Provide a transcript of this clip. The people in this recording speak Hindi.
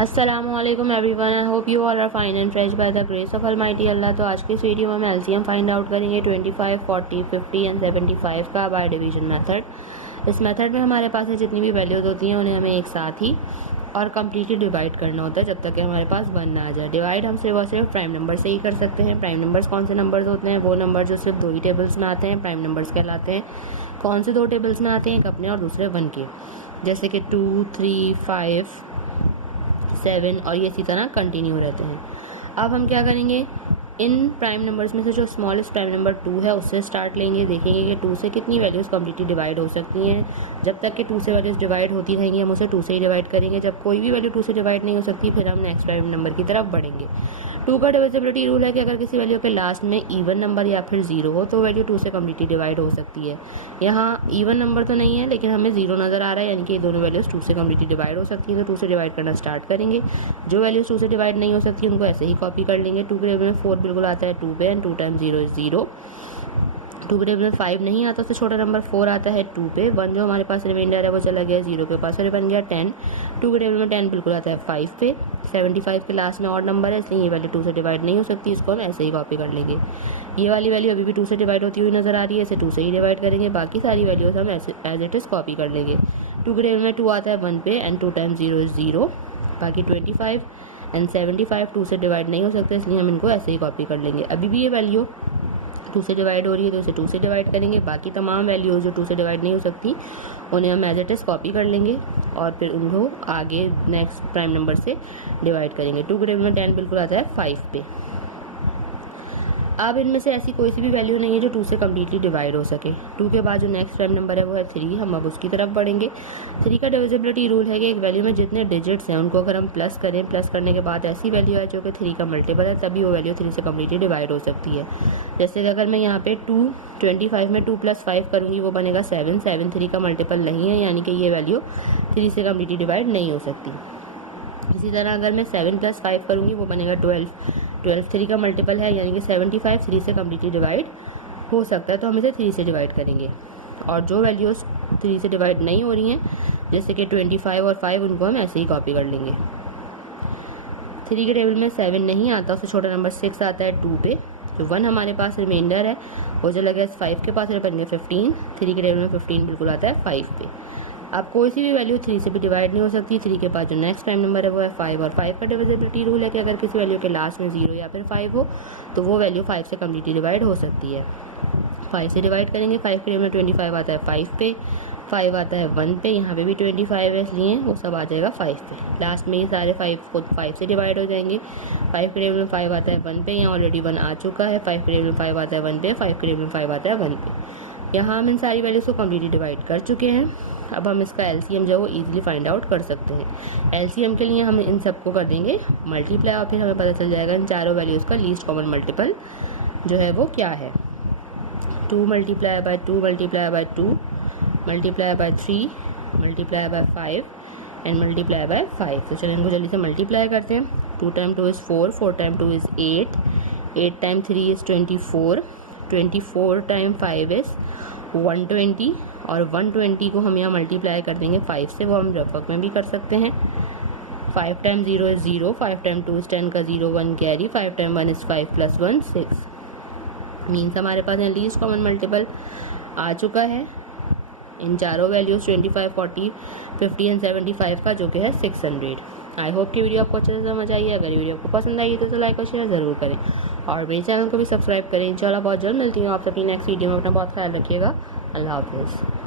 अस्सलामुअलैकुम everyone, I hope you all are fine and fresh by the grace of almighty Allah. तो आज की इस वीडियो में हम एलसीएम फाइंड आउट करेंगे 25, 40, 50 एंड 75 का बाय डिवीजन मेथड। इस मेथड में हमारे पास जितनी भी वैल्यूज होती हैं उन्हें हमें एक साथ ही और कम्प्लीटली डिवाइड करना होता है जब तक कि हमारे पास 1 ना आ जाए। डिवाइड हम सिर्फ और सिर्फ प्राइम नंबर से ही कर सकते हैं। प्राइम नंबर्स कौन से नंबर्स होते हैं? वो नंबर जो सिर्फ 2 ही टेबल्स में आते हैं प्राइम नंबर्स कहलाते हैं। कौन से 2 टेबल्स में आते हैं? एक अपने और दूसरे 1 के, जैसे कि 2, 3, 5, 7 और ये इसी तरह कंटिन्यू रहते हैं। अब हम क्या करेंगे, इन प्राइम नंबर्स में से जो स्मॉलेस्ट प्राइम नंबर 2 है उससे स्टार्ट लेंगे। देखेंगे कि 2 से कितनी वैल्यूज़ कम्प्लीटली डिवाइड हो सकती हैं। जब तक कि 2 से वैल्यूज़ डिवाइड होती रहेंगी हम उसे 2 से ही डिवाइड करेंगे। जब कोई भी वैल्यू 2 से डिवाइड नहीं हो सकती फिर हम नेक्स्ट प्राइम नंबर की तरफ बढ़ेंगे। 2 का डिविजिबिलिटी रूल है कि अगर किसी वैल्यू के लास्ट में इवन नंबर या फिर 0 हो तो वैल्यू 2 से कम्प्लीटली डिवाइड हो सकती है। यहाँ इवन नंबर तो नहीं है लेकिन हमें 0 नज़र आ रहा है, यानी कि ये दोनों वैल्यूज़ 2 से कम्प्लीटली डिवाइड हो सकती है। तो 2 से डिवाइड करना स्टार्ट करेंगे। जो वैल्यूज़ 2 से डिवाइड नहीं हो सकती उनको ऐसे ही कॉपी कर लेंगे। 2 के टेबल में 4 बिल्कुल आता है 2 पे, एंड 2 टाइम्स 0 इज़ 0। 2 के टेबल में 5 नहीं आता, उससे छोटा नंबर 4 आता है 2 पे। 1 जो हमारे पास रिमाइंडर है वो चला गया 0 के पास और ये बन गया 10। 2 के टेबल में 10 बिल्कुल आता है 5 पे। 75 के लास्ट में और नंबर है इसलिए ये वैल्यू 2 से डिवाइड नहीं हो सकती, इसको हम ऐसे ही कॉपी कर लेंगे। ये वाली वैल्यू अभी भी 2 से डिवाइड होती हुई नजर आ रही है, इसे 2 से ही डिवाइड करेंगे। बाकी सारी वैल्यूज हम ऐसे एज इट इज़ कॉपी कर लेंगे। 2 के टेबल में 2 आता है 1 पे, एंड 2 टाइम्स 0 इज़ 0। बाकी 25 एंड 75 2 से डिवाइड नहीं हो सकते इसलिए हम इनको ऐसे ही कॉपी कर लेंगे। अभी भी ये वैल्यू 2 से डिवाइड हो रही है तो इसे 2 से डिवाइड करेंगे। बाकी तमाम वैल्यूज जो 2 से डिवाइड नहीं हो सकती उन्हें हम एज इट इज़ कॉपी कर लेंगे और फिर उनको आगे नेक्स्ट प्राइम नंबर से डिवाइड करेंगे। 2 के टेबल में 10 बिल्कुल आता है 5 पे। अब इनमें से ऐसी कोई सी भी वैल्यू नहीं है जो 2 से कम्प्लीटली डिवाइड हो सके। 2 के बाद जो नेक्स्ट प्राइम नंबर है वो है 3। हम अब उसकी तरफ बढ़ेंगे। 3 का डिविजिबिलिटी रूल है कि एक वैल्यू में जितने डिजिट्स हैं उनको अगर हम प्लस करें, प्लस करने के बाद ऐसी वैल्यू है जो कि 3 का मल्टीपल है, तभी वो वैल्यू 3 से कम्प्लीटली डिवाइड हो सकती है। जैसे कि अगर मैं यहाँ पे 25 में 2 + 5 करूँगी वो बनेगा 7। 7 3 का मल्टीपल नहीं है, यानी कि ये वैल्यू 3 से कम्प्लीटली डिवाइड नहीं हो सकती। इसी तरह अगर मैं 7 + 5 करूँगी वो बनेगा 12। 12 3 का मल्टीपल है, यानी कि 75 3 से कम्प्लीटली डिवाइड हो सकता है, तो हम इसे 3 से डिवाइड करेंगे। और जो वैल्यूज़ 3 से डिवाइड नहीं हो रही हैं जैसे कि 25 और 5 उनको हम ऐसे ही कॉपी कर लेंगे। 3 के टेबल में 7 नहीं आता, उससे छोटा नंबर 6 आता है 2 पे। जो 1 हमारे पास रिमाइंडर है वो चला गया 5 के पास, बन गया 15। 3 के टेबल में 15 बिल्कुल आता है 5 पे। अब कोई सी भी वैल्यू 3 से भी डिवाइड नहीं हो सकती। 3 के पास जो नेक्स्ट प्राइम नंबर है वो है 5 और 5 का डिविजिबिलिटी रूल है कि अगर किसी वैल्यू के लास्ट में 0 या फिर 5 हो तो वो वैल्यू 5 से कम्प्लीटली डिवाइड हो सकती है। 5 से डिवाइड करेंगे। 5 के में 25 आता है 5 पे, 5 आता है 1 पे, यहाँ पे भी 25 है इसलिए वो सब आ जाएगा 5 पे। लास्ट में ये सारे 5 खुद 5 से डिवाइड हो जाएंगे। 5 के में 5 आता है 1 पे, यहाँ ऑलरेडी 1 आ चुका है। 5 के में 5 आता है 1 पे, 5 के में 5 आता है 1 पे। यहाँ हम इन सारी वैल्यूज़ को कम्प्लीटली डिवाइड कर चुके हैं। अब हम इसका एलसीएम जो है वो ईजिली फाइंड आउट कर सकते हैं। एलसीएम के लिए हम इन सबको कर देंगे मल्टीप्लाई और फिर हमें पता चल जाएगा इन चारों वैल्यूज़ का लीस्ट कॉमन मल्टीपल जो है वो क्या है। 2 × 2 × 2 multiply by 3 multiply by 5 and multiply by 5। तो चलिए इनको जल्दी से मल्टीप्लाई करते हैं। 2 × 2 इज़ 4, 4 × 2 इज़ 8, 8 × 3 इज़ 24, 24 × 5 इज़ 120 और 120 को हम यहाँ मल्टीप्लाई कर देंगे 5 से, वो हम रफक में भी कर सकते हैं। 5 × 0 इज़ 0, 5 × 2 इज़ 10 का 0 1 कैरी, 5 × 1 इज़ 5 + 1 6। मीन्स हमारे पास यहाँ लीस्ट कॉमन मल्टीपल आ चुका है इन चारों वैल्यूज़ 25, 40, 50 एंड 75 का, जो कि है 600। आई होप कि वीडियो आपको अच्छे से समझ आई है। अगर वीडियो आपको पसंद आई तो इसे लाइक और शेयर ज़रूर करें और मेरे चैनल को भी सब्सक्राइब करें। इंशाल्लाह बहुत जल्द मिलती हूँ आप अपनी नेक्स्ट वीडियो में। अपना बहुत ख्याल रखिएगा। अल्लाह हाफ़िज़।